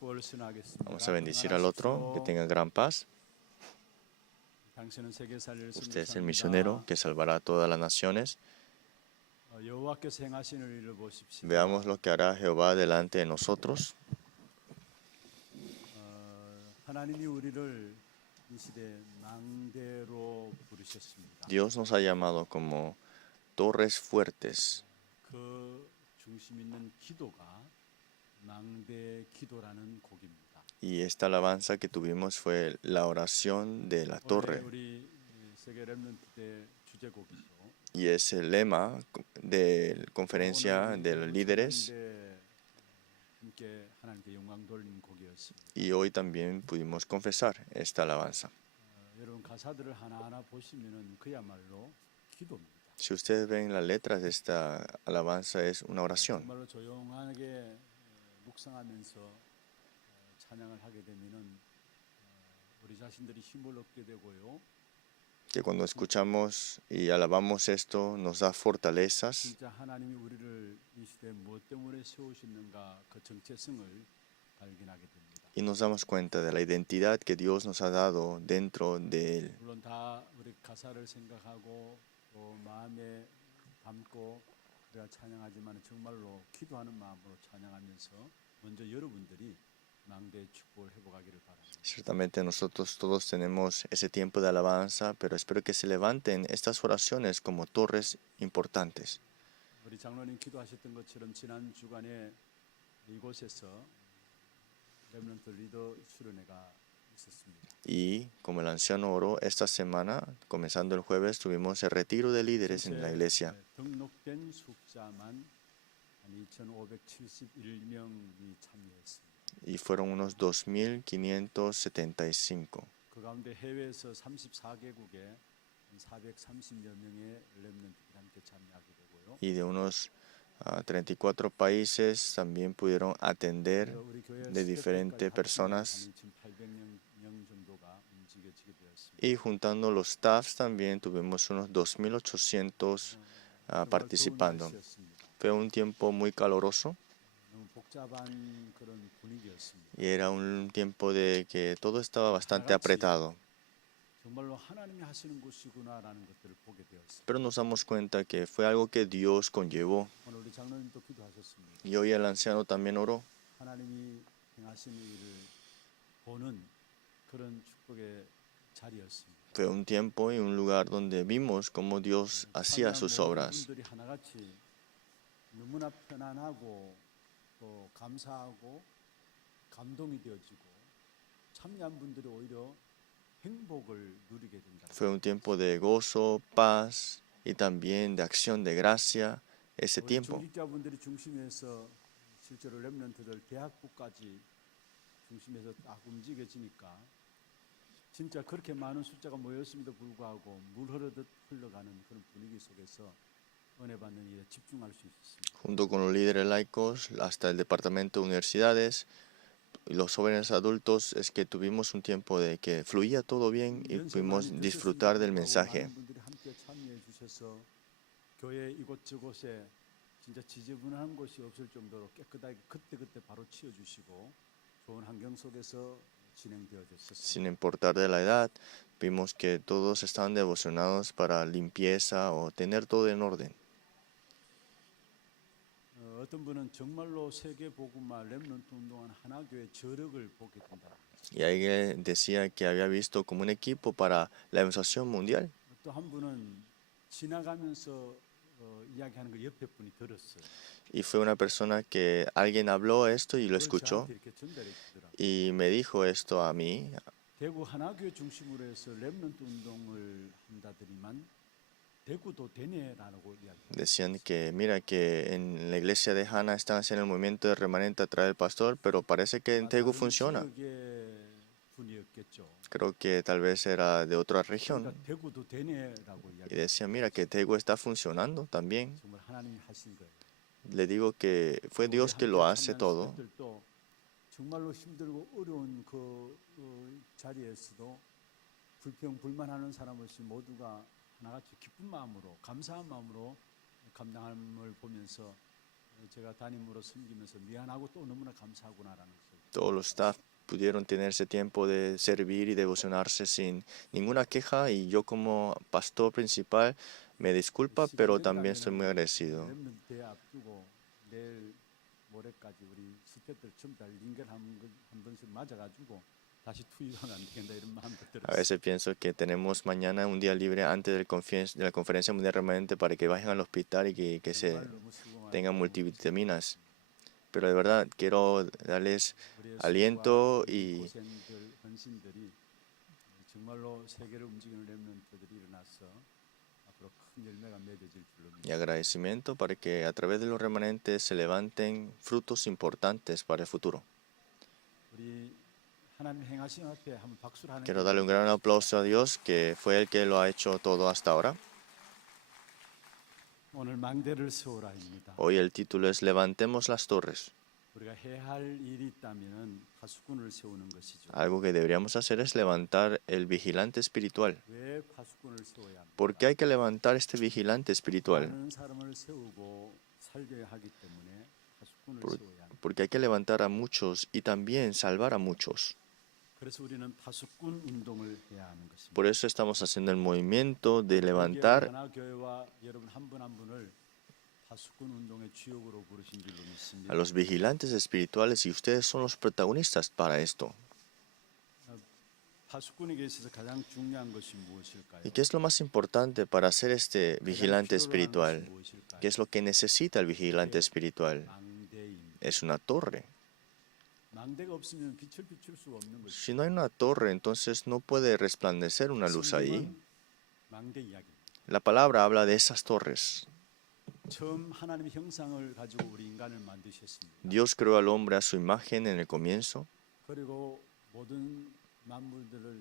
Vamos a bendecir al otro, que tenga gran paz. Usted es el misionero que salvará a todas las naciones. Veamos lo que hará Jehová delante de nosotros. Dios nos ha llamado como torres fuertes. Y esta alabanza que tuvimos fue la oración de la torre. Y es el lema de la conferencia de los líderes. Y hoy también pudimos confesar esta alabanza. Si ustedes ven las letras de esta alabanza, es una oración. Que cuando escuchamos y alabamos esto, nos da fortalezas. Y nos damos cuenta de la identidad que Dios nos ha dado dentro de Él. Ciertamente nosotros todos tenemos ese tiempo de alabanza, pero espero que se levanten estas oraciones como torres importantes. Y como el anciano oró, esta semana, comenzando el jueves, tuvimos el retiro de líderes en la iglesia. Y fueron unos 2.575. Y de unos 34 países también pudieron atender de diferentes personas. Y juntando los staffs también tuvimos unos 2.800 participando. Fue un tiempo muy caluroso. Y era un tiempo de que todo estaba bastante apretado. Pero nos damos cuenta que fue algo que Dios conllevó. Y hoy el anciano también oró. Fue un tiempo y un lugar donde vimos cómo Dios hacía sus obras. Fue un tiempo de gozo, paz y también de acción de gracia. Ese tiempo. Junto con los líderes laicos, hasta el departamento de universidades y los jóvenes adultos, es que tuvimos un tiempo de que fluía todo bien y pudimos disfrutar del mensaje. Sin importar de la edad, vimos que todos estaban devocionados para limpieza o tener todo en orden. Y alguien decía que había visto como un equipo para la evangelización mundial. Y fue una persona que alguien habló esto y lo escuchó y me dijo esto a mí. Decían que mira que en la iglesia de Hana están haciendo el movimiento de remanente a través del pastor, pero parece que en Daegu funciona. Creo que tal vez era de otra región. Y decían, mira que Daegu está funcionando también. Le digo que fue Dios que lo hace todo. Todos los staff pudieron tener ese tiempo de servir y devocionarse sin ninguna queja, y yo como pastor principal me disculpa, pero también estoy muy agradecido. 랩런트 앞두고 내일 모레까지 우리 스태프들 전부 다 링겔 한 번씩 맞아가지고 다시 투입하면 안 되겠다 이런 마음도 A 들었어요. veces pienso que tenemos mañana un día libre antes de la conferencia mundial remanente para que vayan al hospital y que se 정말 너무 수고 tengan 많고 multivitaminas. Pero de verdad quiero darles 우리의 aliento 수고와 이 y 고생들 헌신들이 정말로 세계를 움직이는 랩런트들이 일어나서 앞으로 큰 열매가 맺어질 줄로 믿습니다. agradecimiento para que a través de los remanentes se levanten frutos importantes para el futuro. 우리 하나님 행하신 앞에 한번 박수를 하는 Quiero darle un gran aplauso a Dios, que fue el que lo ha hecho todo hasta ahora. 오늘 망대를 세우라입니다. Hoy el título es Levantemos las torres. 우리가 해야 할 일이 있다면은 파수꾼을 세우는 것이죠. Algo que deberíamos hacer es levantar el vigilante espiritual. 왜 파수꾼을 세워야 합니까? ¿Por qué hay que levantar este vigilante espiritual? 많은 사람을 세우고 살려야 하기 때문에 파수꾼을 Por- 세워야 합니다. Porque hay que levantar a muchos y también salvar a muchos. 그래서 우리는 파수꾼 운동을 해야 하는 것입니다. Por eso estamos haciendo el movimiento de 여기에 levantar 하나교회와 여러분 한 분 한 분을 파수꾼 운동의 주역으로 부르신 줄로 믿습니다. a los vigilantes espirituales, y ustedes son los protagonistas para esto. 파수꾼에게 있어서 가장 중요한 것이 무엇일까요? ¿Y qué es lo más importante para ser este vigilante 가장 필요로 하는 espiritual? 것이 무엇일까요? ¿Qué es lo que necesita el vigilante espiritual? 망대입니다. Es una torre. 망대가 없으면 빛을 비출 수 없는 것이죠. Si no hay una torre, entonces no puede resplandecer una luz ahí. 성경은 망대 이야기입니다. La palabra habla de esas torres. 처음 하나님의 형상을 가지고 우리 인간을 만드셨습니다. Dios creó al hombre a su imagen en el comienzo 그리고 모든 만물들을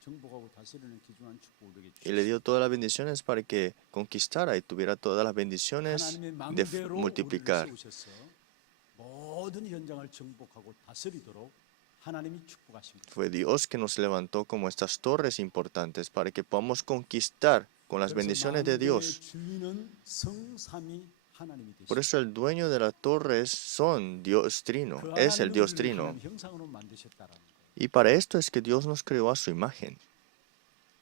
정복하고 다스리는 귀중한 축복을 y le dio todas las bendiciones para que conquistara y tuviera todas las bendiciones 하나님의 de 망대로 우리를 multiplicar. 세우셔서 모든 현장을 정복하고 다스리도록 하나님이 축복하십니다. Fue Dios que nos levantó como estas torres importantes para que podamos conquistar con las bendiciones de Dios. 주인은 성삼위 하나님이 Por 되십니다. eso el dueño de las torres son Dios Trino, es el Dios Trino. 하나님 형상으로 만드셨다라는 거예요. Y para esto es que Dios nos creó a su imagen.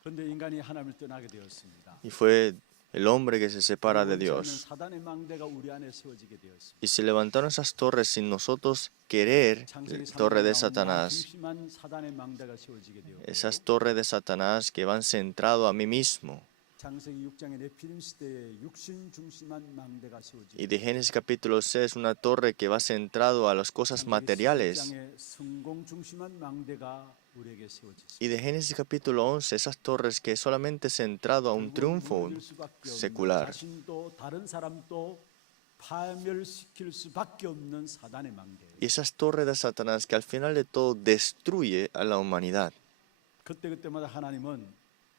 그런데 인간이 하나님을 떠나게 되었습니다. Y fue el hombre que se separa de 원치 않는 Dios. 사단의 망대가 우리 안에 세워지게 되었습니다. Y se levantaron esas torres sin nosotros querer, 창세기 torre de 3장에 나온 Satanás. 중심한 사단의 망대가 세워지게 되었고 Esas torres de Satanás que van centrado a mí mismo. 창세기 6장에 네피림 시대에 육신 중심한 망대가 세워지게 Y de Génesis capítulo 6, una torre que va centrado a las cosas materiales. 7장에 성공 중심한 망대가 우리에게 세워졌습니다. Y de Génesis capítulo 11, esas torres que solamente centrado a un triunfo 무너질 수밖에 없는, secular. 자신도 다른 사람도 파멸시킬 수밖에 없는 사단의 망대예요. Y esas torres de Satanás que al final de todo destruye a la humanidad. 그때마다 하나님은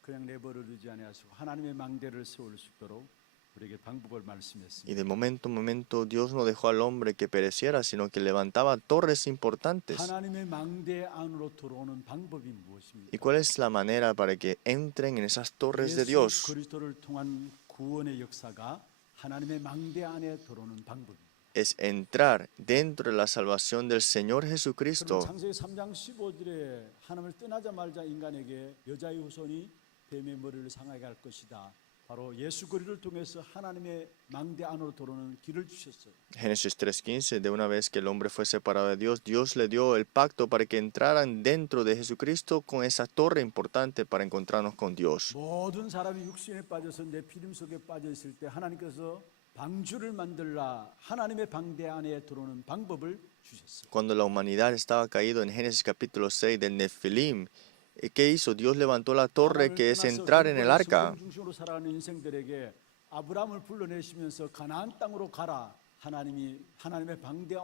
그냥 내버려 두지 아니하시고 하나님의 망대를 세울 수 있도록 우리에게 방법을 Y 말씀했습니다. de momento en momento Dios no dejó al hombre que pereciera, sino que levantaba torres importantes. 하나님의 망대 안으로 들어오는 방법이 무엇입니까? ¿Y cuál es la manera para que entren en esas torres de 예수 Dios? 그리스도를 통한 구원의 역사가 하나님의 망대 안에 들어오는 방법입니다. Es entrar dentro de la salvación del Señor 그럼 Jesucristo. 창세기 3장 15절에 하나님을 떠나자마자 인간에게 여자의 후손이 뱀의 머리를 상하게 할 것이다. 바로 예수 그리스도를 통해서 하나님의 망대 안으로 들어오는 길을 주셨어요. Génesis 3:15, de una vez que el hombre fue separado de Dios, Dios le dio el pacto para que entraran dentro de Jesucristo con esa torre importante para encontrarnos con Dios. 모든 사람이 육신에 빠져서 내 피림 속에 빠져 있을 때 하나님께서 방주를 만들라 하나님의 방대 안에 들어오는 방법을 주셨어요. Cuando la humanidad estaba caído en Génesis capítulo 6 del Nefilim, ¿qué hizo? Dios levantó la torre que es entrar en el arca. 중심으로 살아가는 인생들에게 아브라함을 불러내시면서 가나안 땅으로 가라. 하나님의 방대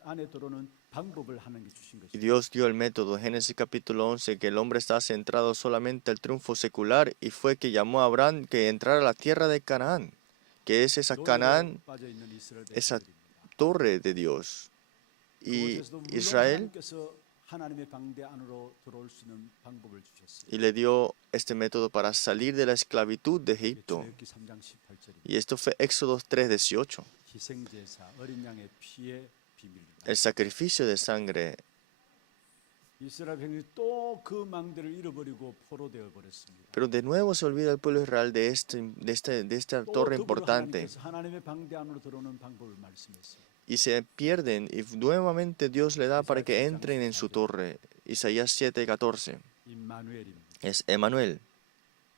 안에 들어오는 방법을 하나님께 주신 Y 것입니다. Dios dio el método, Génesis capítulo 11, que el hombre está centrado solamente al triunfo secular, y fue que llamó a Abraham que entrara a la tierra de Canaán, que es esa Canaán, 빠져 있는 이스라엘 esa 백성들입니다. torre de Dios. Y 그곳에서도 물론 Israel, 하나님께서 하나님의 방대 안으로 들어올 수 있는 방법을 주셨어요. y le dio este método para salir de la esclavitud de Egipto. 출애굽기 3장 18절입니다. Y esto fue Éxodo 3:18. 희생제사 어린 양의 피에 비밀입니다. el sacrificio de sangre. 이스라엘 백성이 또 그 망대를 잃어버리고 포로되어 버렸습니다. Pero de nuevo se olvida el pueblo de Israel de esta 또 torre 더불어 importante. 하나님께서 하나님의 방대 안으로 들어오는 방법을 말씀했어요. Y se pierden y nuevamente Dios le da para que entren en su torre. Isaías 7:14. 임마누엘입니다. Es Emmanuel.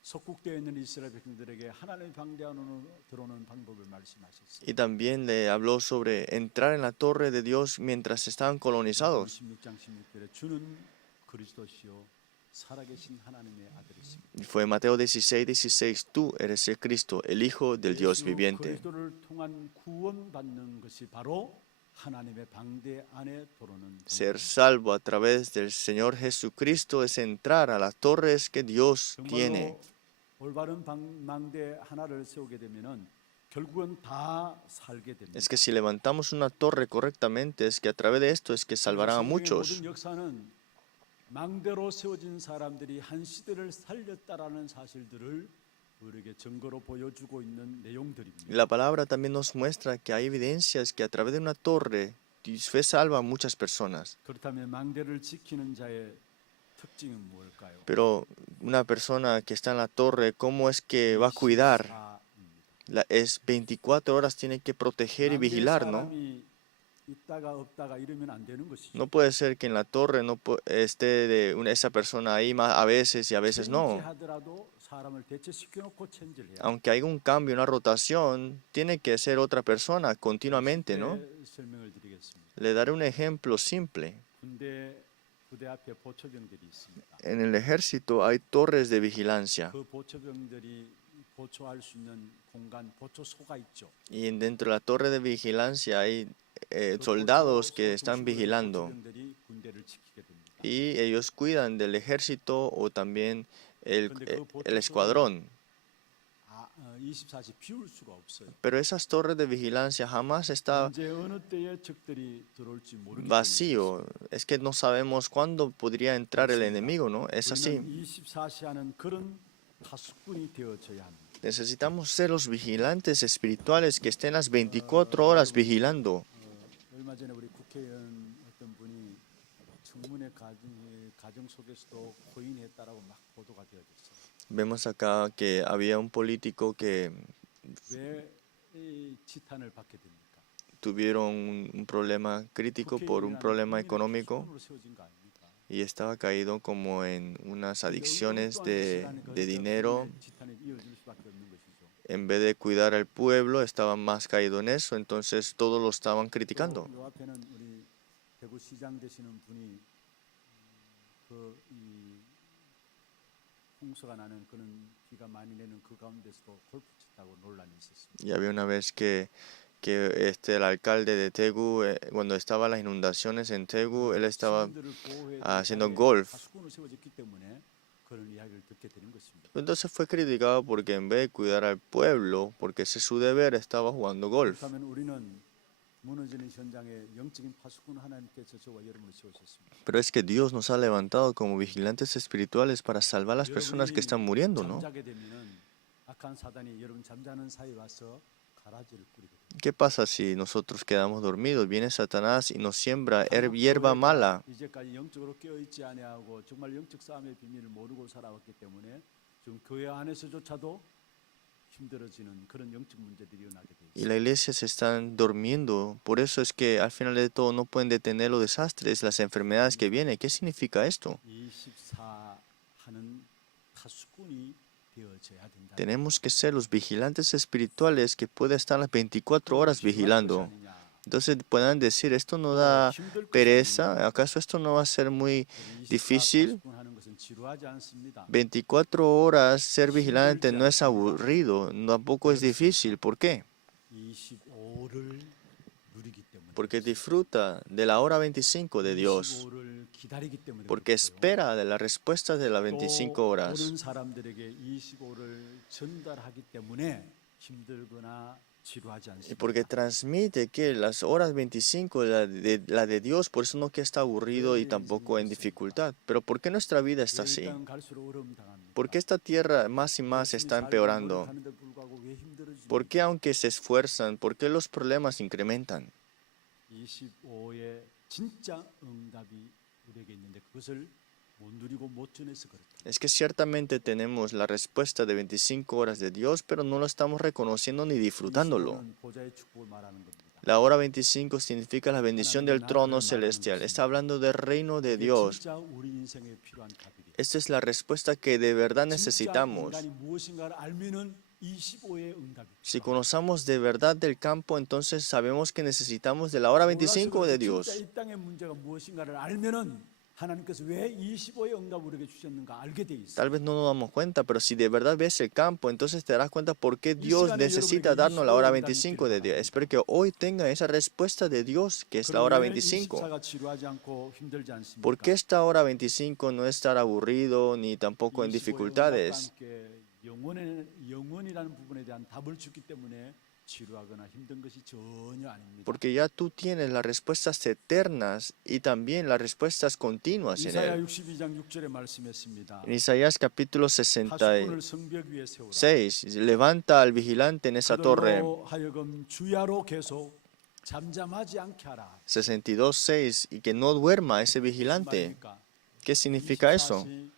속국되어 있는 이스라엘 백성들에게 하나님의 방대 안으로 들어오는 방법을 말씀하셨어요. Y también le habló sobre entrar en la torre de Dios mientras estaban colonizados. 16장 16절에 주는 그리스도시요 살아계신 하나님의 아들이십니다. Y fue Mateo 16:16. Tú eres el Cristo, el Hijo del Dios 예수 viviente. 그리스도를 통한 구원받는 것이 바로 하나님의 방대 안에 들어오는 Ser salvo a través del Señor Jesucristo es entrar a las torres que Dios tiene. 정말로 올바른 망대 하나를 세우게 되면은 결국은 다 살게 됩니다. Es que si levantamos una torre correctamente, es que a través de esto es que salvarán a 성경의 muchos. 모든 역사는 망대로 세워진 사람들이 한 시대를 살렸다라는 사실들을 우리에게 증거로 보여주고 있는 내용들입니다. La palabra también nos muestra que hay evidencias que a través de una torre Dios fue salva a muchas personas. 그렇다면 망대를 지키는 자의 특징은 무엇일까요? Pero una persona que está en la torre, ¿cómo es que va a cuidar? 24입니다. Es 24 horas, tiene que proteger y vigilar, ¿no? 사람이 있다가 없다가 이러면 안 되는 것이죠. No puede ser que en la torre no esté esa persona ahí a veces y a veces no. 하더라도 사람을 대체시켜 놓고 체인지를 해야 Aunque haya un cambio, una rotación, tiene que ser otra persona continuamente, ¿no? 설명을 드리겠습니다. Le daré un ejemplo simple. 부대 앞에 보초병들이 있습니다. En el ejército hay torres de vigilancia 그 보초병들이 보초할 수 있는 공간 보초소가 있죠. y dentro de la torre de vigilancia hay soldados que están vigilando 보초병들이 군대를 지키게 됩니다. y ellos cuidan del ejército o también el escuadrón. 24시 비울 수가 없어요. Pero esas torres de vigilancia jamás está 언제 어느 때에 적들이 들어올지 모르기 때문에 vacío. Es que no sabemos cuándo podría entrar el enemigo, ¿no? Es así. 24시 하는 그런 파수꾼이 되어져야 합니다. Necesitamos ser los vigilantes espirituales que estén las 24 horas vigilando. 얼마 전에 우리 국회의원 어떤 분이 청문회 가정 속에서도 고인했다라고 막 보도가 되어졌어요. Vemos acá que había un político que 왜 이 지탄을 받게 됩니까? tuvieron un problema crítico por un problema económico 국회의원이라는 세워진 거 아닙니까? y estaba caído como en unas adicciones de dinero. 지탄이 이어질 수밖에 없는 것이죠. En vez de cuidar al pueblo, estaba más caído en eso, entonces todos lo estaban criticando. 요 앞에는 우리 대구시장 되시는 분이 이 홍수가 나는 그런 비가 많이 내는 그 가운데서도 골프 쳤다고 논란이 있었습니다. Y había una vez que el alcalde de Tegu, cuando estaban las inundaciones en Tegu, él estaba 시민들을 보호해야 haciendo 되는 golf. 파수꾼으로 세워졌기 때문에 그런 이야기를 듣게 되는 것입니다. Entonces fue criticado porque en vez de cuidar al pueblo, porque ese es su deber, estaba jugando golf. 그렇다면 우리는 무너지는 현장에 영적인 파수꾼 하나님께서 저와 여러분을 세우셨습니다. Pero es que Dios nos ha levantado como vigilantes espirituales para salvar a las personas que están muriendo, ¿no? 잠자게 되면은 악한 사단이 여러분 잠자는 사이에 와서 가라지를 뿌리게 됩니다. ¿Qué pasa si nosotros quedamos dormidos? Viene Satanás y nos siembra hierba mala. 이제까지 영적으로 깨어 있지 아니하고 정말 영적 싸움의 비밀을 모르고 살아왔기 때문에 지금 교회 안에서조차도 힘들어지는 그런 영적 문제들이 일어나게 돼 Y 있습니다. la iglesia se están durmiendo. Por eso es que al final de todo no pueden detener los desastres, las enfermedades que vienen. ¿Qué significa esto? 24 하는 파수꾼이 되어져야 된다. Tenemos que ser los vigilantes espirituales que pueden estar las 24 horas vigilando. Entonces puedan decir, ¿esto no da pereza? ¿Acaso esto no va a ser muy difícil? 24 horas ser vigilante no es aburrido, tampoco es difícil. ¿Por qué? 25를 누리기 때문에 Porque disfruta de la hora 25 de Dios, 25를 기다리기 때문에 porque espera de la respuesta de las 25 horas. 오는 사람들에게 25를 전달하기 때문에 힘들거나 지루하지 Y 않습니다. porque transmite que las horas 25, la de Dios, por eso no que está aburrido y tampoco en dificultad. Pero ¿por qué nuestra vida está así? 일단 갈수록 어려움 당합니다. ¿Por qué esta tierra más y más está empeorando? 하는데 불구하고 왜 힘들어지는지 ¿Por qué aunque se esfuerzan, por qué los problemas incrementan? 25의 진짜 응답이 우리에게 있는데 그것을 못 누리고 못 전해서 그렇다. Es que ciertamente tenemos la respuesta de 25 horas de Dios, pero no lo estamos reconociendo ni disfrutándolo. 25는 보좌의 축복을 말하는 겁니다. La hora 25 significa la bendición del trono celestial. Está hablando del reino de 이게 Dios. 진짜 우리 인생에 필요한 답이래요. Esta es la respuesta que de verdad 진짜 necesitamos. 인간이 무엇인가를 알면은 25의 응답이 Si 필요하다. conocemos de verdad del campo, entonces sabemos que necesitamos de la hora 25 de 진짜 Dios. 이 땅의 문제가 무엇인가를 알면은 하나님께서 왜 25의 응답을 우리에게 주셨는가 알게 돼 있어요. Tal vez no nos damos cuenta, pero si de verdad ves el campo, entonces te darás cuenta por qué Dios necesita darnos la hora 25 de Dios. Espero que hoy tenga esa respuesta de Dios, que es la hora 25. 24가 지루하지 않고 힘들지 않습니까? ¿Por qué esta hora 25 no estar aburrido ni tampoco en 25의 dificultades? 응답과 함께 영원이라는 부분에 대한 답을 주기 때문에 지루하거나 힘든 것이 전혀 아닙니다. Porque ya tú tienes las respuestas eternas y también las respuestas continuas en 이사야 él. 62장 6절에 말씀했습니다. En Isaías capítulo 하수꾼을 성벽 위에 세우라. 66, levanta al vigilante en esa torre. 그들로 하여금 주야로 계속 잠잠하지 않게 하라. 62:6, y que no duerma ese 무슨 vigilante. 말입니까? ¿Qué significa eso? 24시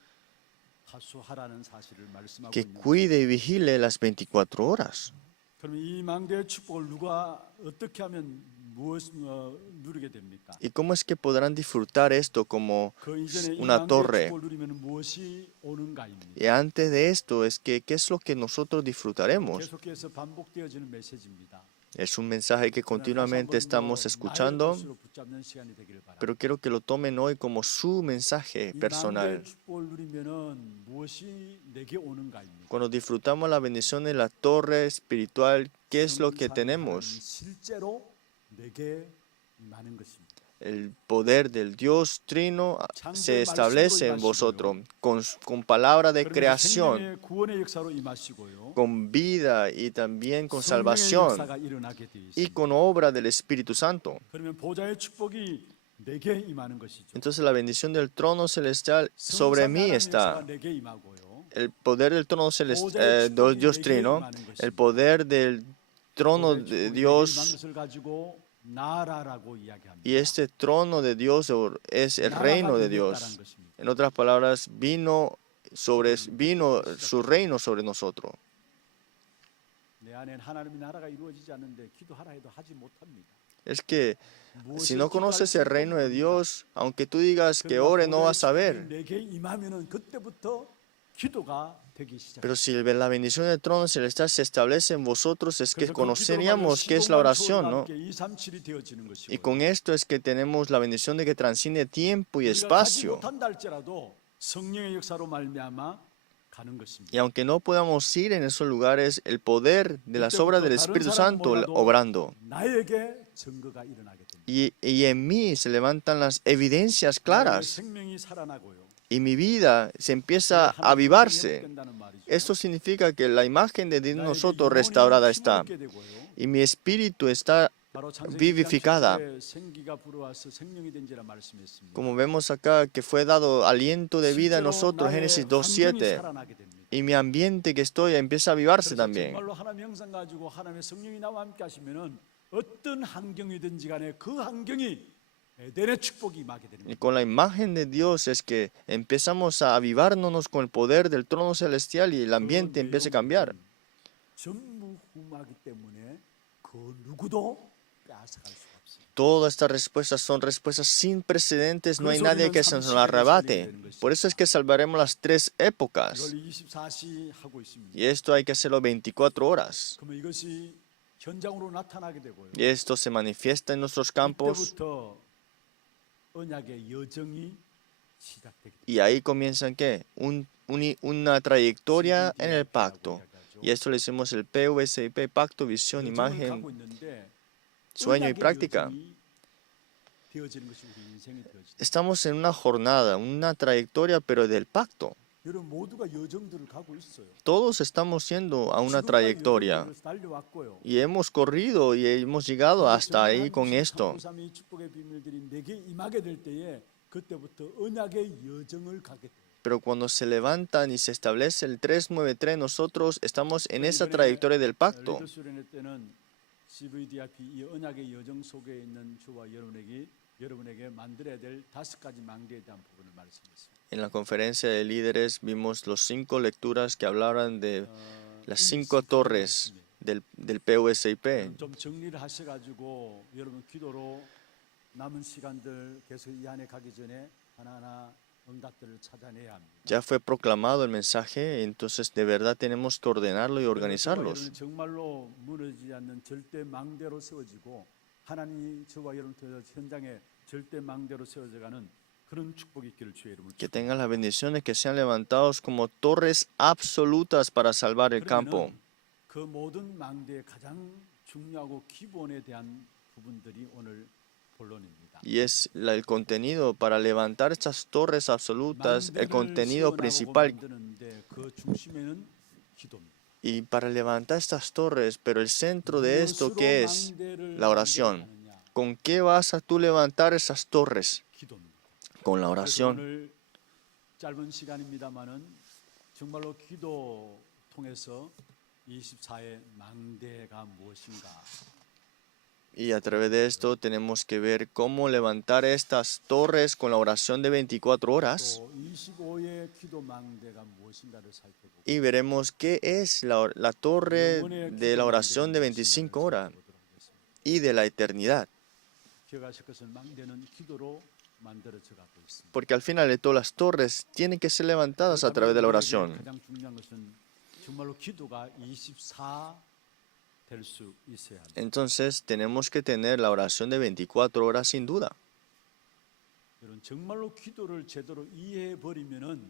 하수하라는 사실을 말씀하고 Que 있는. cuide y vigile las 24 horas. 그러면 이 망대의 축복을 누가 어떻게 하면 무엇 누리게 됩니까? ¿Y cómo es que podrán disfrutar esto como 그 이전에 이 una 망대의 torre? 축복을 누리면 무엇이 오는가입니다. Y antes de esto es que, ¿qué es lo que nosotros disfrutaremos? 계속해서 반복되어지는 메시지입니다. Es un mensaje que continuamente estamos escuchando, 붙잡는 시간이 되기를 바랍니다. pero quiero que lo tomen hoy como su mensaje 이 personal. 망대의 축복을 누리면은 무엇이 내게 오는가입니다. Cuando disfrutamos la bendición de la torre espiritual, ¿qué es lo que tenemos? 실제로 내게 임하는 것입니다. El poder del Dios Trino se establece en vosotros con palabra de creación, 생명의 구원의 역사로 임하시고요. con vida y también con 성령의 salvación 역사가 일어나게 돼 y 있습니다. con obra del Espíritu Santo. 그러면 보좌의 축복이 내게 임하는 것이죠. Entonces la bendición del trono celestial sobre mí 성삼 está. 하나님의 역사가 내게 임하고요. El poder del trono celestial, Dios Trino, el poder del trono 보좌의 de 축복이 Dios. 내게 임한 것을 가지고 나라라고 이야기합니다. Y este trono de Dios es el reino de Dios. En otras palabras, vino su reino sobre nosotros. 내 안에 하나님의 나라가 이루어지지 않는데 기도하라 해도 하지 못합니다. Es que si no 무엇을 conoces el reino de 기도할지 Dios, aunque tú digas que 그러나 ore, no 보좌의 vas a 축복이 ver. 내게 임하면은 그때부터 기도가 되기 시작. Pero si la bendición del trono celestial se establece en vosotros, es que 그래서 그 conoceríamos 기도가 qué es la 15만 oración, 초월과 ¿no? 함께 237이 되어지는 Y 것이고요. con esto es que tenemos la bendición de que transciende tiempo y 우리가 가지 espacio. 못한다 할지라도 성령의 역사로 말미암아 가는 것입니다. Y aunque no podamos ir en esos lugares, el poder de las obras del Espíritu Santo obrando. 나에게 증거가 일어나게 됩니다. Y en mí se levantan las evidencias 나의 claras. 생명이 살아나고요. Y mi vida se empieza a avivarse. Esto significa que la imagen de Dios en nosotros restaurada está. Y mi espíritu está vivificada. Como vemos acá, que fue dado aliento de vida en nosotros, Génesis 2:7. Y mi ambiente que estoy empieza a avivarse también. 정말로 하나님의 형상 가지고 하나님의 성령이 나와 함께 하시면은 어떤 환경이든지 간에 그 환경이 에덴의 축복이 임하게 되는 Y 거예요. con la imagen de Dios es que empezamos a avivarnos con el poder del trono celestial y el ambiente empieza a cambiar. 전부 후하기 때문에 그 누구도 빼앗아갈 수가 없어요. Todas estas respuestas son respuestas sin precedentes, no hay nadie que se nos las arrebate. Por eso es que salvaremos las 3 épocas. 이걸 24시 하고 있습니다. Y esto hay que hacerlo 24 horas. 그러면 이것이 현장으로 나타나게 되고요. Y esto se manifiesta en nuestros campos. 이때부터 언약의 여정이 시작되게 Y ahí comienzan ¿qué? Una trayectoria en el pacto. Y esto le decimos el PVCIP, pacto, visión, imagen, sueño y práctica. Estamos en una jornada, una trayectoria, pero del pacto. 여러분 모두가 여정들을 가고 있어요. Todos estamos yendo a una 지금까지 trayectoria. 여정들을 달려왔고요. Y hemos corrido y hemos llegado hasta ahí con esto. 이 축복의 비밀들이 내게 임하게 될 때에 그때부터 언약의 여정을 가게 돼요. Pero cuando se levantan y se establece el 393, nosotros estamos en esa trayectoria del pacto. 리더 수련회 때는 CVDIP 이 언약의 여정 속에 있는 저와 여러분에게 만들어야 될 5가지 망대에 대한 부분을 말씀했습니다. En la conferencia de líderes vimos las 5 lecturas que hablaban de las 5 torres del PUSIP. 여러분 좀 정리를 하셔가지고 여러분 기도로 남은 시간들 계속 이 안에 가기 전에 하나하나 응답들을 찾아내야 합니다. Ya fue proclamado el mensaje, entonces de verdad tenemos que ordenarlo y organizarlos. 여러분 정말로 무너지지 않는 절대 망대로 세워지고 하나님이 저와 여러분 현장에 절대 망대로 세워져가는 그런 축복이 있기를 주의 이름으로 Que tengan las bendiciones que sean levantados como torres absolutas para salvar el campo. 그 모든 망대의 가장 중요하고 기본에 대한 부분들이 오늘 본론입니다. Y es el contenido para levantar estas torres absolutas, el contenido principal. 그 중심에는 기도입니다. Y para levantar estas torres, pero el centro de esto, ¿qué es? La oración. ¿Con qué vas a tú levantar esas torres? 기도입니다. Con la 그래서 oración. 오늘 짧은 시간입니다만은 정말로 기도 통해서 24의 망대가 무엇인가? Y a través de esto tenemos que ver cómo levantar estas torres con la oración de 24 horas. 또 25의 기도 망대가 무엇인가를 살펴보고 Y veremos qué es la torre de la oración de 25 horas y de la eternidad. 기억하실 것은 망대는 기도로 만들어져 가고 있습니다. Porque al final de todas las torres tienen que ser levantadas a través de la oración. 가장 중요한 것은 정말로 기도가 24 될 수 있어야 합니다. Entonces tenemos que tener la oración de 24 horas sin duda. 여러분 정말로 기도를 제대로 이해해 버리면은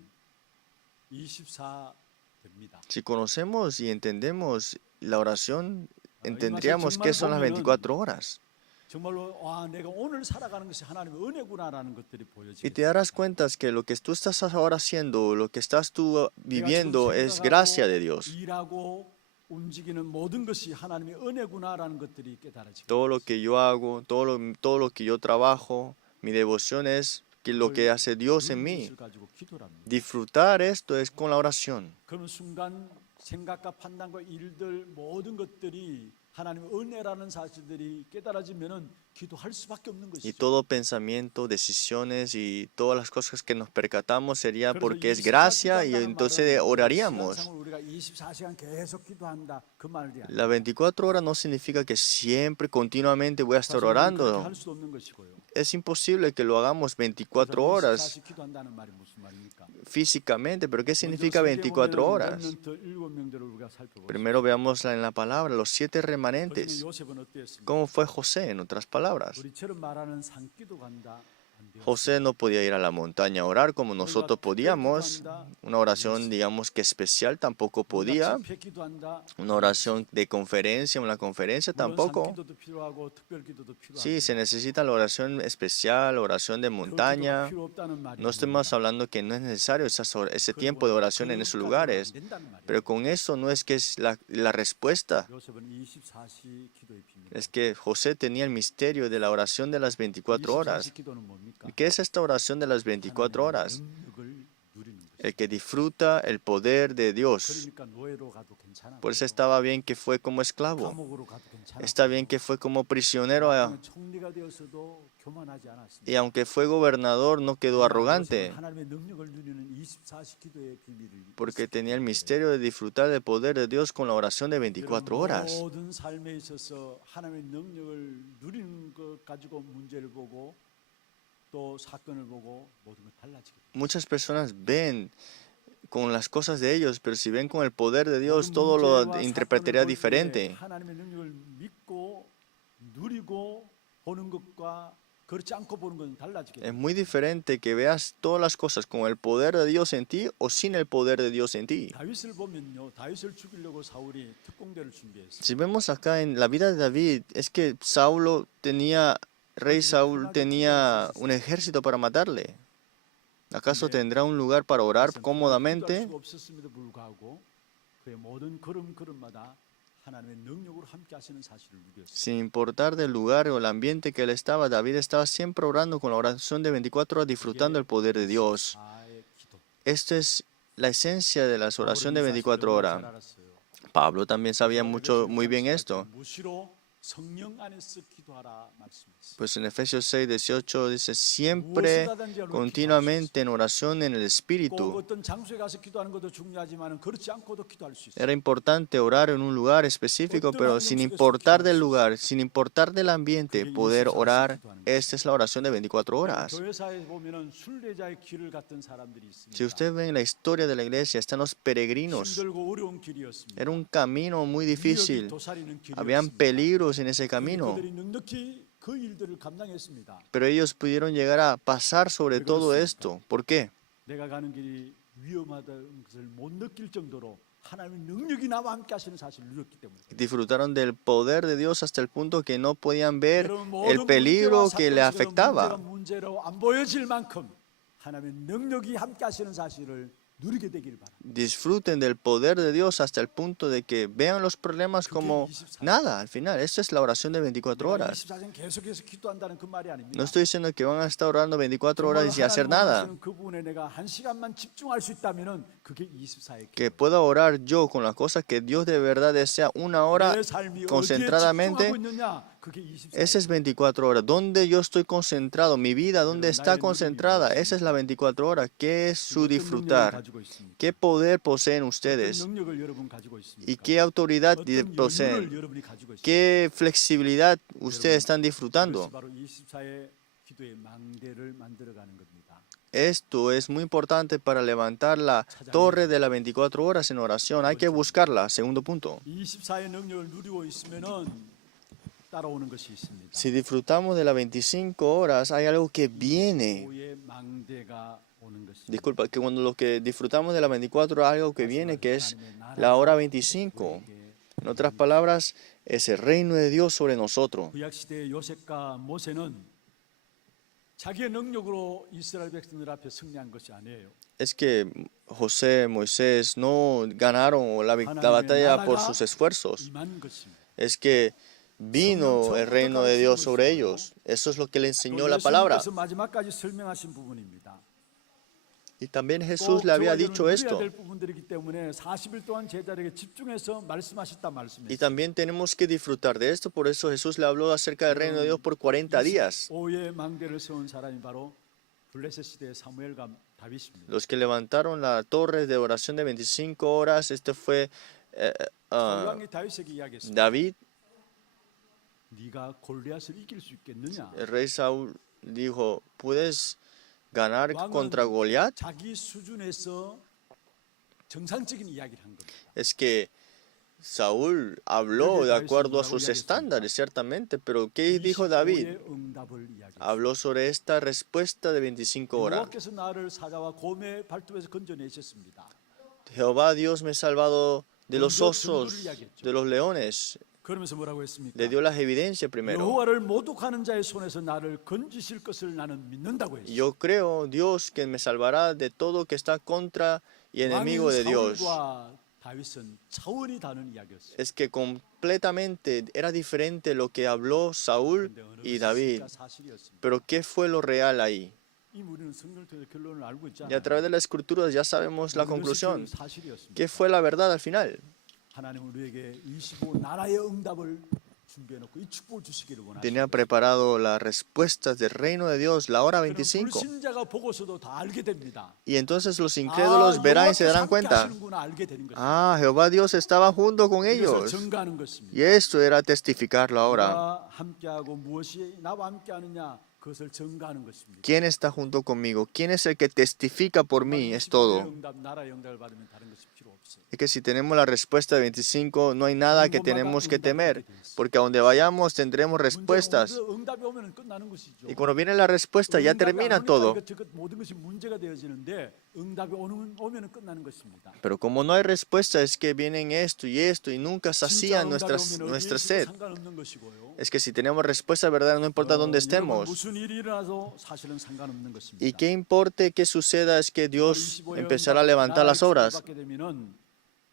24 됩니다. Si conocemos y entendemos la oración, entenderíamos qué son las 24 horas. 정말로 와 내가 오늘 살아가는 것이 하나님의 은혜구나라는 것들이 Y 보여지게 te darás cuenta que lo que tú estás ahora haciendo, lo que estás tú viviendo es gracia de Dios. 일하고 움직이는 모든 것이 하나님의 은혜구나라는 것들이 깨달아지게 Todo lo que yo hago, todo lo que yo trabajo, mi devoción es que lo que hace Dios en mí. 것을 가지고 기도를 합니다. Disfrutar esto es con la oración. 그런 순간 생각과 판단과 일들 모든 것들이 하나님의 은혜라는 사실들이 깨달아지면은 기도할 수밖에 없는 Y 것이죠. todo pensamiento, decisiones y todas las cosas que nos percatamos sería 그래서 porque es 24 gracia y 기도한다는 entonces 말은 oraríamos. 시간상으로 우리가 24시간 계속 기도한다 그 말이 아니에요. Las 24 horas no significa que siempre, continuamente voy a estar 사실 우리는 그렇게 orando. 할 수도 없는 것이고요. Es imposible que lo hagamos 24 horas 24시간 기도한다는 말이 무슨 말입니까? físicamente, pero ¿qué significa 24 horas? 렘넌트 7명들을 우리가 살펴보겠습니다. Primero veamos en la palabra los 7 그중에 remanentes. 요셉은 어땠습니까? ¿Cómo fue José, en otras palabras? 우리처럼 말하는 산기도 간다 안 돼요. José no podía ir a la montaña a orar como nosotros podíamos. Una oración, digamos que especial, tampoco podía. 집회 기도한다. Una oración de conferencia, una conferencia 물론 tampoco. 산기도도 필요하고 특별 기도도 필요하고. Sí, se necesita la oración especial, oración de montaña. 필요 없다는 말이 No estamos hablando que no es necesario ese tiempo de oración en esos lugares. Pero con eso no es que es la respuesta. 요셉은 24시 기도의 비밀. Es que José tenía el misterio de la oración de las 24 horas. 24시 기도는 뭡니까? ¿Y qué es esta oración de las 24 horas? 능력을 누리는 것이죠. El que disfruta el poder de Dios. 그러니까 노예로 가도 괜찮아. Por eso estaba bien que fue como esclavo. 감옥으로 가도 괜찮아. Está bien que fue como prisionero. 총리가 되어서도 교만하지 않았습니다. Y aunque fue gobernador, no quedó arrogante. 하나님의 능력을 누리는 24시 기도의 비밀을 Porque tenía el misterio de disfrutar del poder de Dios con la oración de 24 horas. 모든 삶에 있어서 하나님의 능력을 누리는 것 가지고 문제를 보고 또 사건을 보고 모든 걸 달라지게 돼요. Muchas personas ven con las cosas de ellos, pero si ven con el poder de Dios, todo lo interpretaría diferente. 하나님의 능력을 믿고 누리고 보는 것과 그렇지 않고 보는 것은 달라지게 돼요. Es muy diferente que veas todas las cosas con el poder de Dios en ti o sin el poder de Dios en ti. 다윗을 보면요, 다윗을 죽이려고 사울이 특공대를 준비했어요. Si vemos acá en la vida de David, es que Rey Saúl tenía un ejército para matarle. ¿Acaso tendrá un lugar para orar 기도할 cómodamente? 수가 없었음에도 불구하고 그의 모든 걸음걸음마다 하나님의 능력으로 함께 하시는 사실을 누렸어요. Sin importar del lugar o el ambiente que él estaba, David estaba siempre orando con la oración de 24 horas, disfrutando el poder de Dios. 사의 기도. Esto es la esencia de la oración de 바울은 이 24 사실을 horas. 잘 알았어요. Pablo también sabía muy bien esto. 무시로 성령 안에서 기도하라 말씀했어요. Pues en Efesios 6:18 dice, siempre continuamente en oración en el 꼭 Espíritu. 어떤 장소에 가서 기도하는 것도 중요하지만 그렇지 않고도 기도할 수 있어요. Era importante orar en un lugar específico, pero sin importar del lugar, sin importar del ambiente, poder orar. Esta es la oración de 24 horas. 교회사에 보면은 순례자의 길을 갔던 사람들이 있습니다. Si usted ve en la historia de la iglesia, están los peregrinos. 힘들고 어려운 길이었습니다. Era un camino muy 위협이 difícil. 도사리는 Habían 길이었습니다. peligros en ese camino, 그들이 넉넉히 그 일들을 감당했습니다. pero ellos pudieron llegar a pasar sobre todo esto. ¿Por qué? 내가 가는 길이 위험하다는 것을 못 느낄 정도로 하나님의 능력이 나와 함께 하시는 사실을 누렸기 때문에. Disfrutaron del poder de Dios hasta el punto que no podían ver 여러분, el 모든 peligro 문제와 que le 사건, afectaba. 문제로 안 보여질 만큼 하나님의 능력이 함께 하시는 사실을 누리게 되기를 바랍니다. Disfruten del poder de Dios hasta el punto de que vean los problemas como nada al final. Esta es la oración de 24 horas. 24시간 계속해서 기도한다는 그 말이 아닙니다. No estoy diciendo que van a estar orando 24 horas y sin hacer nada. 그 부분에 내가 한 시간만 집중할 수 있다면은 그게 24의 Que pueda orar yo con las cosas que Dios de verdad desea una hora concentradamente. Ese es 24 horas. ¿Dónde yo estoy concentrado? Mi vida, ¿dónde está concentrada? Esa es la 24 horas. ¿Qué es su disfrutar? ¿Qué poder poseen ustedes? ¿Y qué autoridad poseen? ¿Qué flexibilidad ustedes están disfrutando? Esto es muy importante para levantar la torre de las 24 horas en oración. Hay que buscarla. Segundo punto. 24의 능력을 누리고 있으면은 따라오는 것이 있습니다. Si disfrutamos de las 25 horas, hay algo que viene. 오의 망대가 오는 것입니다. Disculpa, que cuando lo que disfrutamos de las 24 horas, hay algo que viene, que es la hora 25. En otras palabras, es el reino de Dios sobre nosotros. 구약 시대의 요셉과 모세는 자기의 능력으로 이스라엘 백성들 앞에 승리한 것이 아니에요. Es que José, Moisés no ganaron la batalla por sus esfuerzos. 임한 것입니다. Es que vino el reino de Dios sobre ellos. Eso es lo que le enseñó la palabra. 예수님께서 마지막까지 설명하신 부분입니다. Y también Jesús le había dicho esto. 될 부분들이기 때문에 40일 동안 제자에게 집중해서 말씀하셨다 Y 말씀했어요. también tenemos que disfrutar de esto. Por eso Jesús le habló acerca del reino de Dios por 40 días. 오의 망대를 세운 사람이 바로 블레셋 시대의 사무엘과 다윗입니다. Los que levantaron la torre de oración de 25 horas, este fue 왕이 다윗에게 이야기했습니다. David. 네가 골리앗을 이길 수 있겠느냐? El rey Saúl dijo, ¿puedes ganar contra Goliat? 자기 수준에서 정상적인 이야기를 한 겁니다. Es que Saúl habló de acuerdo a sus estándares, ciertamente, pero ¿qué dijo David? 오의 응답을 이야기했습니다. Habló sobre esta respuesta de 25 horas. 여호와께서 나를 사자와 곰의 발톱에서 건져내셨습니다. Jehová Dios me ha salvado de los osos, de los leones. 그러면서 뭐라고 했습니까? Le dio las evidencias primero. 여호와를 모독하는 자의 손에서 나를 건지실 것을 나는 믿는다고 했어요. Yo creo, Dios, que me salvará de todo que está contra y enemigo de Dios. 사울과 다윗은 차원이 다른 이야기였어요. Es que completamente era diferente lo que habló Saúl 근데 어느 y 것이 David. 진짜 사실이었습니다. Pero ¿qué fue lo real ahí? 이미 우리는 성경을 통해서 결론을 알고 있잖아요. Y a través de las escrituras ya sabemos la 어느 것이 conclusión. 그 사실이었습니다. ¿Qué fue la verdad al final? 하나님은 우리에게 25 나라의 응답을 준비해놓고 이 축복을 주시기를 Tenía 원하십니다. preparado las respuestas del reino de Dios, la hora 25. 불신자가 보고서도 다 알게 됩니다. Y entonces los incrédulos verán y se darán cuenta. 알게 되는 것입니다. Ah, Jehová Dios estaba junto con 그래서 ellos. 증가하는 것입니다. Y esto era testificarlo ahora. 나와 함께하고 무엇이 나와 함께하느냐 그것을 증가하는 것입니다. ¿Quién está junto conmigo? ¿Quién es el que testifica por mí? Es todo. 응답, 나라의 응답을 받으면 다른 것이 필요 없어요. Es que si tenemos la respuesta de 25, no hay nada que tenemos que temer, porque a donde vayamos tendremos respuestas. 응답이 오면 끝나는 것이죠. Y cuando viene la respuesta ya termina todo. 모든 것이 문제가 되어지는데 응답이 오면 끝나는 것입니다. Pero como no hay respuesta, es que vienen esto y nunca sacian nuestra sed. 상관없는 것이고요. Es que si tenemos respuesta verdadera, no importa dónde estemos. 무슨 일이 일어나도 사실은 상관없는 것입니다. Y qué importe que suceda es que Dios empezará a levantar las obras.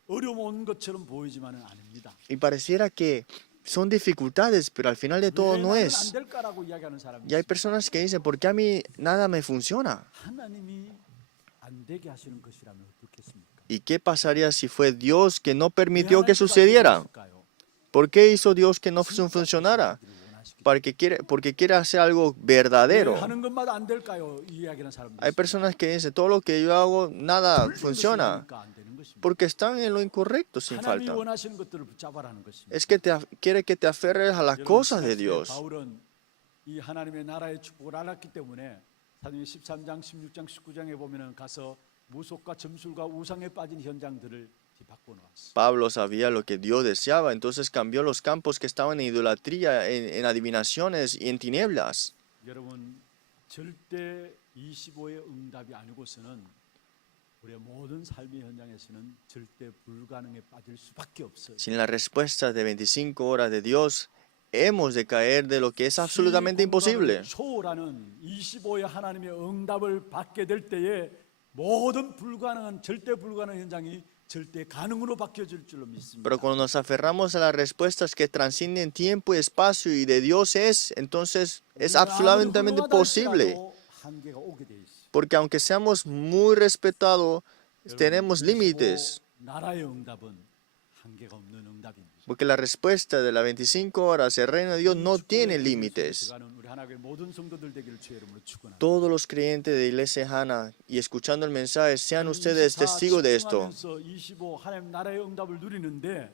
어려움 온 것처럼 보이지만은 아닙니다. Y pareciera que son dificultades, pero al final de todo no es. 안 될까라고 이야기하는 사람이 Y hay personas que dicen, ¿por qué a mí nada me funciona? 하나님이 안 되게 하시는 것이라면 어떻겠습니까? ¿Y qué pasaría si fue Dios que no permitió que sucediera? ¿Por qué hizo Dios que no funcionara? Porque quiere hacer algo 왜 verdadero. 하는 것마다 안 될까요? 이야기하는 사람들이 Hay 있습니다. personas que dicen, todo lo que yo hago, nada 틀린 것을 funciona, 하니까 안 되는 것입니다. porque están en lo incorrecto sin 하나님이 falta. 원하시는 것들을 붙잡아라는 것입니다. Es que quiere que te aferres a las 여러분, cosas de 지난주에 Dios. 바울은 이 하나님의 나라의 축복을 알았기 때문에 사도행전 13장, 16장, 19장에 보면은 가서 무속과 점술과 우상에 빠진 현장들을 뒤바꿔 놓았어. Pablo sabía lo que Dios deseaba, entonces cambió los campos que estaban en idolatría, en adivinaciones y en tinieblas. 여러분, 절대 25의 응답이 아니고서는 우리의 모든 삶의 현장에서는 절대 불가능에 빠질 수밖에 없어요. Sin la respuesta de 25 horas de Dios, hemos de caer de lo que es absolutamente imposible. 초월하는 25의 하나님의 응답을 받게 될 때에 모든 불가능한 절대 불가능한 현장이 절대 가능으로 바뀌어질 줄로 믿습니다. Pero cuando nos aferramos a las respuestas que trascienden tiempo y espacio y de Dios entonces es absolutamente posible. 한계가 오게 돼 있어요. Porque aunque seamos muy respetados, tenemos límites. 나라의 응답은 한계가 없는 응답입니다. Porque la respuesta de las 25 horas, el reino de Dios no tiene límites. 우리 하나님의 모든 성도들 되기를 주의 이름으로 축원합니다. Todos los creyentes de Iglesia Hana y escuchando el mensaje, sean ustedes testigos de esto. 25 하나님 나라의 응답을 누리는데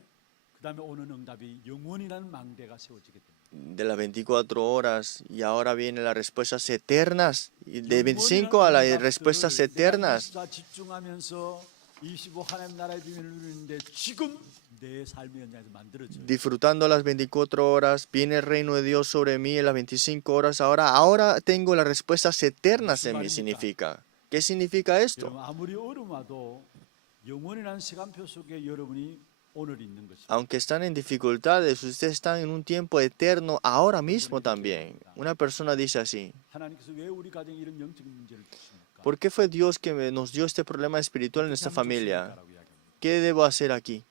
그다음에 오는 응답이 영원이라는 망대가 세워지게 됩니다. De las 24 horas y ahora vienen las respuestas eternas. Y de 25 a las respuestas eternas. 집중하면서 25 하나님 나라의 비밀을 누리는데 지금 내 삶의 현장에서 만들어져요. Disfrutando las 24 horas, viene el reino de Dios sobre mí en las 25 horas. Ahora tengo las respuestas eternas en mí, significa. ¿Qué significa esto? 여러분 아무리 어려움 와도 영원이라는 시간표 속에 여러분이 오늘 있는 것입니다. Aunque están en dificultades, ustedes están en un tiempo eterno ahora mismo también. Una persona dice así, 하나님께서 왜 우리 가정에 이런 영적인 문제를 주십니까? ¿por qué fue Dios que nos dio este problema espiritual en nuestra familia? ¿Qué debo hacer aquí?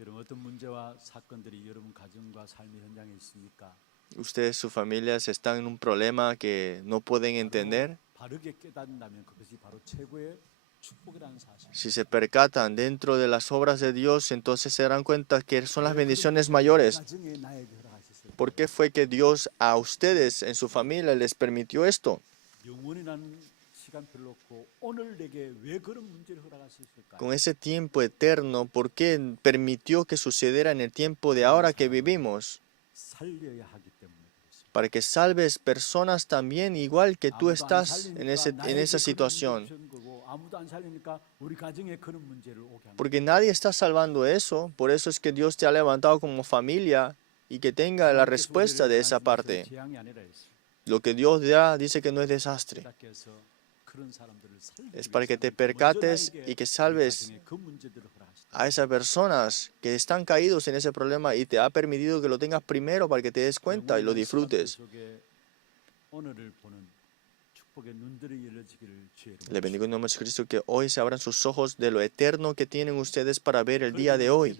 여러분 어떤 문제와 사건들이 여러분 가정과 삶의 현장에 있습니까? Ustedes, sus familias, están en un problema que no pueden entender. 바르게 깨닫는다면 그것이 바로 최고의 축복이라는 사실. Si se percatan dentro de las obras de Dios, entonces se darán cuenta que son las bendiciones mayores. 가정에 나에게 허락하셨어요. ¿Por qué fue que Dios a ustedes, en su familia, les permitió esto? 영원이라는 시간표를 놓고 오늘 내게 왜 그런 문제를 허락하셨을까? Con ese tiempo eterno, ¿por qué permitió que sucediera en el tiempo de ahora que vivimos? 살려야 하기 때문에 그렇습니다. Para que salves personas también igual que tú 아무도 안 estás en 살리니까 나에게 esa 그런 situación. 문제를 주는 거고, 아무도 안 살리니까 우리 가정에 그런 문제를 오게 합니다. Porque nadie está salvando eso. Por eso es que Dios te ha levantado como familia y que tenga la respuesta de esa parte. 재앙이 아니라 했어요. Lo que Dios da dice que no es desastre. 그래서 그런 사람들을 살리기 Es para que te 위해서 percates 먼저 나에게 y que 우리 salves 가정에 그 문제들을 허락하셨다. a esas personas que están caídos en ese problema y te ha permitido que lo tengas primero para que te des cuenta y lo disfrutes. 오늘을 보는 축복의 눈들이 열려지기를 주의 이름으로 Le bendigo en nombre de Cristo que hoy se abran sus ojos de lo eterno que tienen ustedes para ver el día de hoy.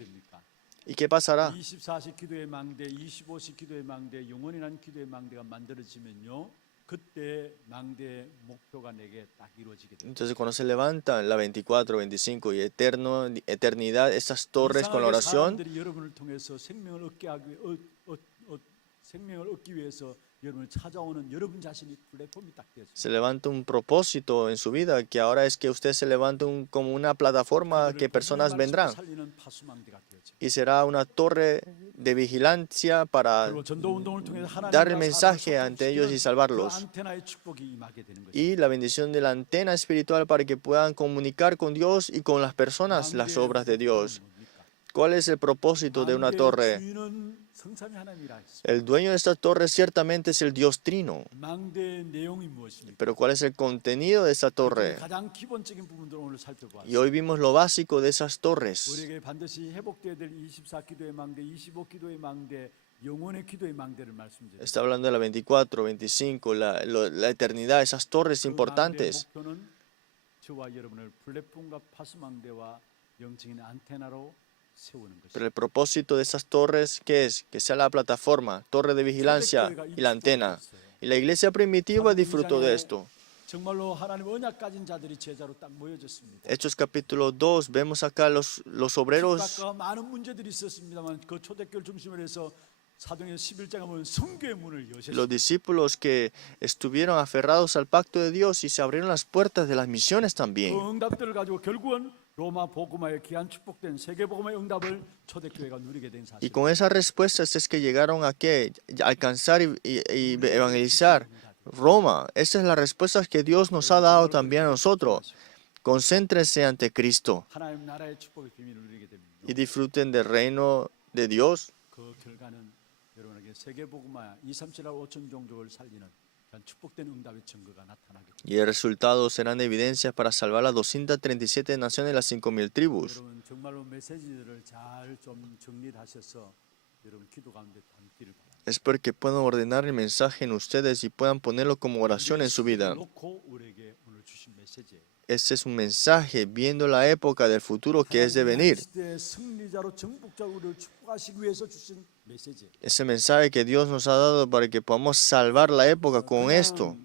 ¿Y qué pasará? 24시 기도의 망대, 25시 기도의 망대, 영원이라는 기도의 망대가 만들어지면요. 그때 망대의 목표가 내게 딱 이루어지게 됩니다. Entonces cuando se levantan la 24, 25 y eternidad, estas torres con la oración, 사람들이 여러분을 통해서 생명을 얻기 위해서 여러분을 찾아오는 여러분 자신이 플랫폼이 딱 되어집니다. se levanta un propósito en su vida, que ahora es que usted se levanta como una plataforma que personas vendrán. 살리는 파수망대가 되어집니다. Y será una torre de vigilancia para 그리고 전도 운동을 통해서 dar el 하나님과 mensaje 사람을 ante ellos y 소통시키는 그 salvarlos. 안테나의 축복이 임하게 되는 것입니다. Y la bendición de la antena espiritual para que puedan comunicar con Dios y con las personas las obras de Dios. ¿Cuál es el propósito de una 망대의 torre? 주인은 성삼위 하나님이라 했습니다. El dueño de esta torre ciertamente es el Dios Trino. 망대의 내용이 무엇입니까? Pero ¿cuál es el contenido de esa torre? 가장 기본적인 부분들을 오늘 살펴보았습니다. Y hoy vimos lo básico de esas torres. 우리에게 반드시 회복되어야 될 24기도의 망대, 25기도의 망대, 영혼의 기도의 망대를 말씀드립니다. Está hablando de la 24, 25, la eternidad, esas torres 그 importantes. 망대의 목표는 저와 여러분을 플랫폼과 파수망대와 영적인 안테나로 세우는 Pero 것입니다. el propósito de esas torres, ¿qué es? Que sea la plataforma, torre de vigilancia y la antena. Y la iglesia primitiva disfrutó de esto. 정말로 하나님 언약 가진 자들이 제자로 딱 모여졌습니다. Hechos capítulo 2, vemos acá los obreros, 핍박과 많은 문제들이 있었습니다만 그 초대교회를 중심으로 해서 사도행전 11장에 보면 성교의 문을 los 여셨습니다. discípulos que estuvieron aferrados al pacto de Dios y se abrieron las puertas de las misiones 그 también. 응답들을 가지고 결국은 로마 복음화의 귀한 축복된 세계 복음화의 응답을 초대교회가 누리게 된 Y 사실. con esas respuestas es que llegaron a qué? Alcanzar y evangelizar Roma. Esa es la respuesta que Dios nos ha dado también a nosotros. Concéntrense ante Cristo 하나님 나라의 축복의 비밀을 누리게 됩니다. y disfruten del reino de Dios. 그 결과는 여러분에게 세계 복음화 237하고 5천 종족을 살리는 그런 축복된 응답의 증거가 나타나게 됩니다. Y el resultado serán evidencias para salvar las 237 naciones y las 5.000 tribus. 여러분 정말로 메시지들을 잘 좀 정리하셔서 여러분 기도 가운데 담기를 바랍니다. Espero que puedan ordenar el mensaje en ustedes y puedan ponerlo como oración en su vida. 놓고 우리에게 오늘 주신 메시지예요. Este es un mensaje viendo la época del futuro que es de venir. 시대의 승리자로 정복자로 우리를 축복하시기 위해서 주신 메시지. Ese mensaje que Dios nos ha dado para que podamos salvar la época con esto.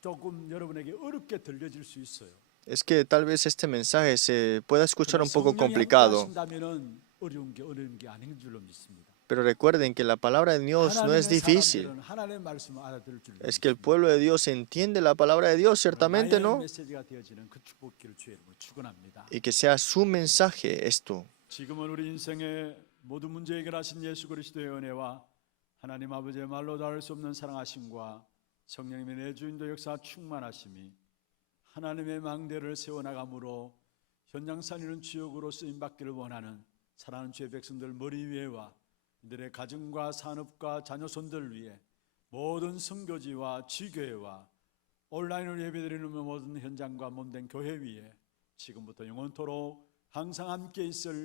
조금 여러분에게 어렵게 들려질 수 있어요. Es que tal vez este mensaje se pueda escuchar un poco 성령이 complicado. 함께하신다면은 어려운 게 아닌 줄로 믿습니다. Pero recuerden que la palabra de Dios no es 하나님의 difícil. 사람들은 하나님의 말씀을 알아들을 줄 Es que el pueblo de Dios entiende la palabra de Dios, ciertamente, ¿no? 메시지가 되어지는 그 축복기를 주의 이름으로 축원합니다. Y que sea su mensaje esto. 지금은 우리 인생의 모든 문제 해결하신 예수 그리스도의 은혜와 하나님 아버지의 말로 다할 수 없는 사랑하심과 성령님의 내주인도 역사 충만하심이 하나님의 망대를 세워나감으로 현장 살리는 주역으로 쓰임받기를 원하는 사랑하는 주의 백성들 머리 위에와 이들의 가정과 산업과 자녀손들 위해 모든 선교지와 지교회와 온라인으로 예배드리는 모든 현장과 몸된 교회 위에 지금부터 영원토록 항상 함께 있을